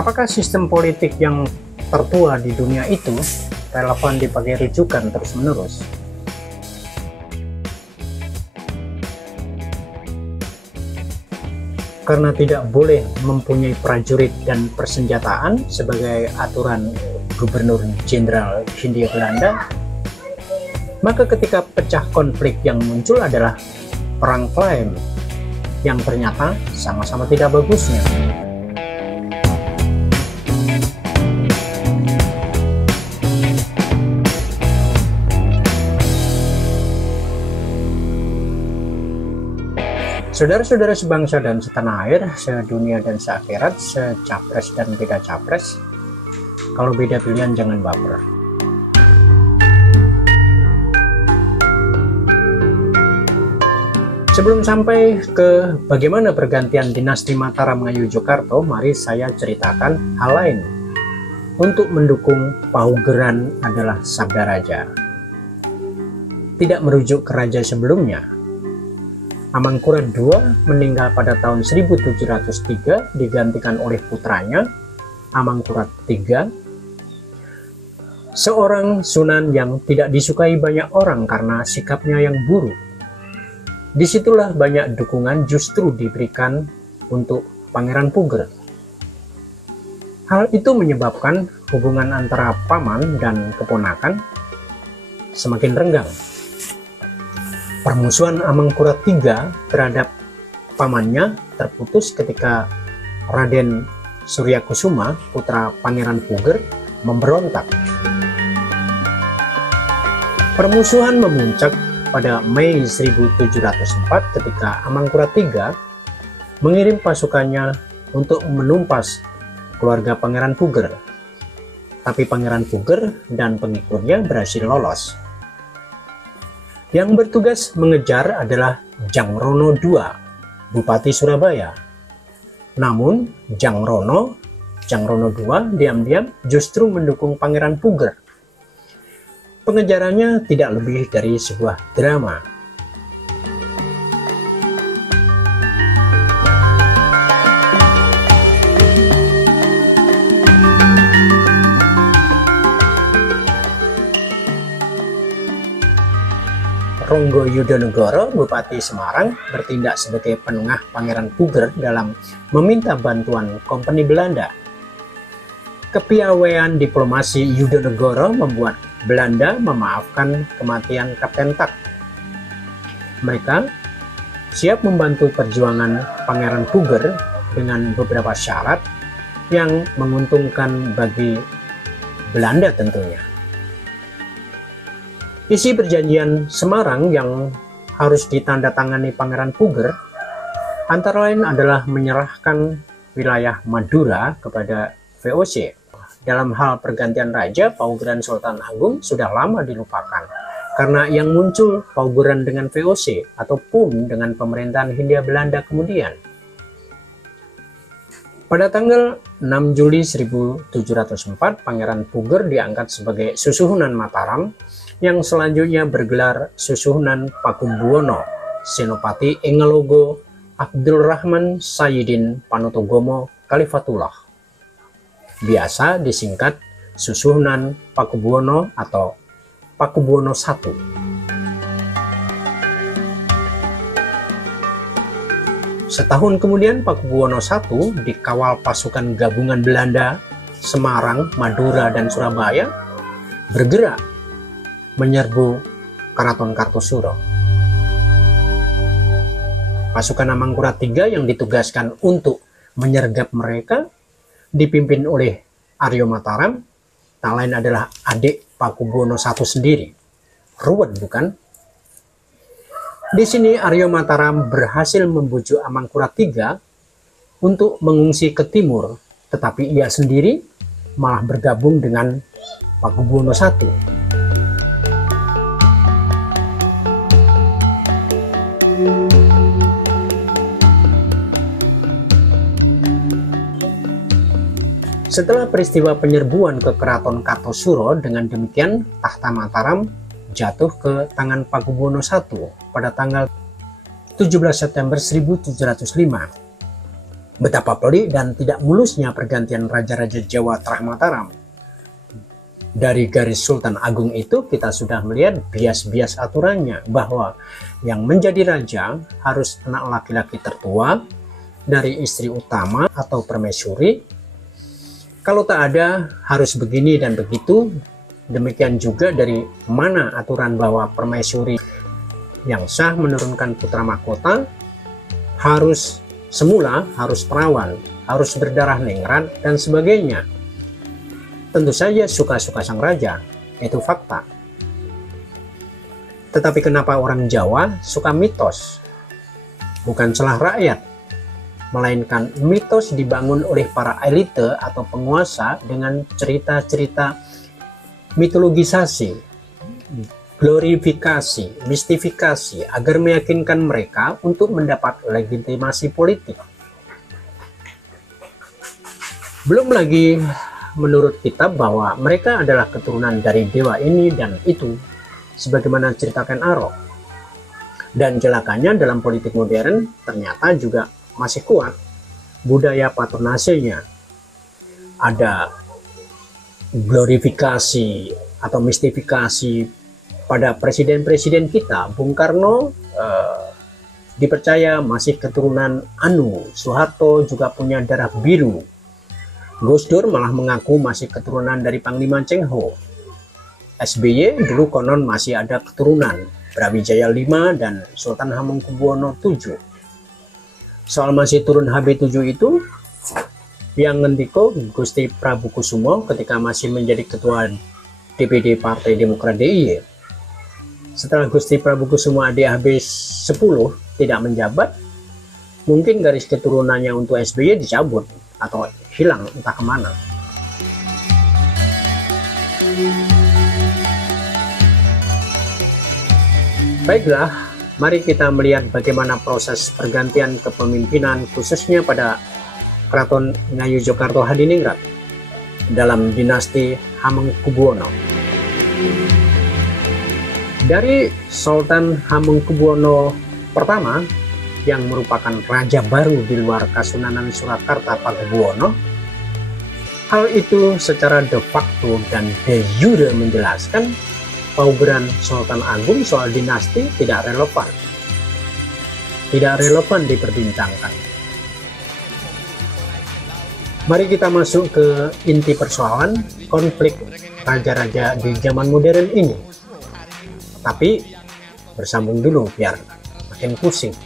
Apakah sistem politik yang tertua di dunia itu relevan dipakai rujukan terus-menerus? Karena tidak boleh mempunyai prajurit dan persenjataan sebagai aturan Gubernur Jenderal Hindia Belanda, maka ketika pecah konflik yang muncul adalah perang klaim yang ternyata sama-sama tidak bagusnya. Saudara-saudara sebangsa dan setanah air, sedunia dan seakhirat, secapres dan beda capres, kalau beda pilihan jangan baper. Sebelum sampai ke bagaimana pergantian dinasti Mataram Ngayogyakarta, mari saya ceritakan hal lain. Untuk mendukung paugeran adalah sabda raja. Tidak merujuk ke raja sebelumnya. Amangkurat II meninggal pada tahun 1703, digantikan oleh putranya Amangkurat III, seorang sunan yang tidak disukai banyak orang karena sikapnya yang buruk. Disitulah banyak dukungan justru diberikan untuk Pangeran Puger. Hal itu menyebabkan hubungan antara paman dan keponakan semakin renggang. Permusuhan Amangkurat III terhadap pamannya terputus ketika Raden Suryakusuma, putra Pangeran Puger, memberontak. Permusuhan memuncak pada Mei 1704 ketika Amangkurat III mengirim pasukannya untuk menumpas keluarga Pangeran Puger. Tapi Pangeran Puger dan pengikutnya berhasil lolos. Yang bertugas mengejar adalah Jangrono II, Bupati Surabaya. Namun Jangrono II diam-diam justru mendukung Pangeran Puger. Pengejarannya tidak lebih dari sebuah drama. Ronggo Yudonegoro, Bupati Semarang, bertindak sebagai penengah Pangeran Puger dalam meminta bantuan Kompeni Belanda. Kepiawaian diplomasi Yudonegoro membuat Belanda memaafkan kematian Kapten Tak. Mereka siap membantu perjuangan Pangeran Puger dengan beberapa syarat yang menguntungkan bagi Belanda tentunya. Isi perjanjian Semarang yang harus ditandatangani Pangeran Puger antara lain adalah menyerahkan wilayah Madura kepada VOC. Dalam hal pergantian raja, paugeran Sultan Agung sudah lama dilupakan karena yang muncul paugeran dengan VOC ataupun dengan pemerintahan Hindia Belanda kemudian. Pada tanggal 6 Juli 1704, Pangeran Puger diangkat sebagai Susuhunan Mataram yang selanjutnya bergelar Susuhunan Pakubuwono Senopati Engelogo Abdul Rahman Sayyidin Panotogomo Khalifatullah. Biasa disingkat Susuhunan Pakubuwono atau Pakubuwono I. Setahun kemudian Pakubuwono I dikawal pasukan gabungan Belanda, Semarang, Madura, dan Surabaya bergerak menyerbu Keraton Kartosuro. Pasukan Amangkurat III yang ditugaskan untuk menyergap mereka dipimpin oleh Aryo Mataram, tak lain adalah adik Pakubuwono I sendiri. Ruwet bukan? Di sini Aryo Mataram berhasil membujuk Amangkurat III untuk mengungsi ke timur, tetapi ia sendiri malah bergabung dengan Pakubuwono I. Setelah peristiwa penyerbuan ke Keraton Kartosuro, dengan demikian tahta Mataram jatuh ke tangan Pakubuwono I pada tanggal 17 September 1705. Betapa pelik dan tidak mulusnya pergantian Raja-Raja Jawa Trah Mataram. Dari garis Sultan Agung itu kita sudah melihat bias-bias aturannya, bahwa yang menjadi raja harus anak laki-laki tertua dari istri utama atau permaisuri. Kalau tak ada harus begini dan begitu. Demikian juga dari mana aturan bahwa permaisuri yang sah menurunkan putra mahkota harus semula harus perawan, harus berdarah ningrat dan sebagainya. Tentu saja suka-suka sang raja, itu fakta. Tetapi kenapa orang Jawa suka mitos? Bukan salah rakyat, melainkan mitos dibangun oleh para elite atau penguasa dengan cerita-cerita mitologisasi, glorifikasi, mistifikasi agar meyakinkan mereka untuk mendapat legitimasi politik. Belum lagi menurut kitab bahwa mereka adalah keturunan dari dewa ini dan itu, sebagaimana ceritakan Arok. Dan celakanya dalam politik modern ternyata juga masih kuat budaya patronasenya. Ada glorifikasi atau mistifikasi pada presiden-presiden kita. Bung Karno dipercaya masih keturunan Anu, Soeharto juga punya darah biru. Gus Dur malah mengaku masih keturunan dari Panglima Cheng Ho. SBY dulu konon masih ada keturunan Brawijaya V dan Sultan Hamengkubuwono VII. Soal masih turun HB7 itu, yang ngendiko Gusti Prabu Kusumo ketika masih menjadi ketua DPD Partai Demokrat DIY. Setelah Gusti Prabu Kusumo di HB10 tidak menjabat, mungkin garis keturunannya untuk SBY dicabut atau hilang entah kemana. Baiklah, mari kita melihat bagaimana proses pergantian kepemimpinan khususnya pada Keraton Ngayogyakarta Hadiningrat dalam dinasti Hamengkubuwono. Dari Sultan Hamengkubuwono pertama yang merupakan raja baru di luar Kasunanan Surakarta Pakubuwono, hal itu secara de facto dan de jure menjelaskan paugeran Sultan Agung soal dinasti tidak relevan diperbincangkan. Mari kita masuk ke inti persoalan konflik raja-raja di zaman modern ini. Tapi bersambung dulu biar makin pusing.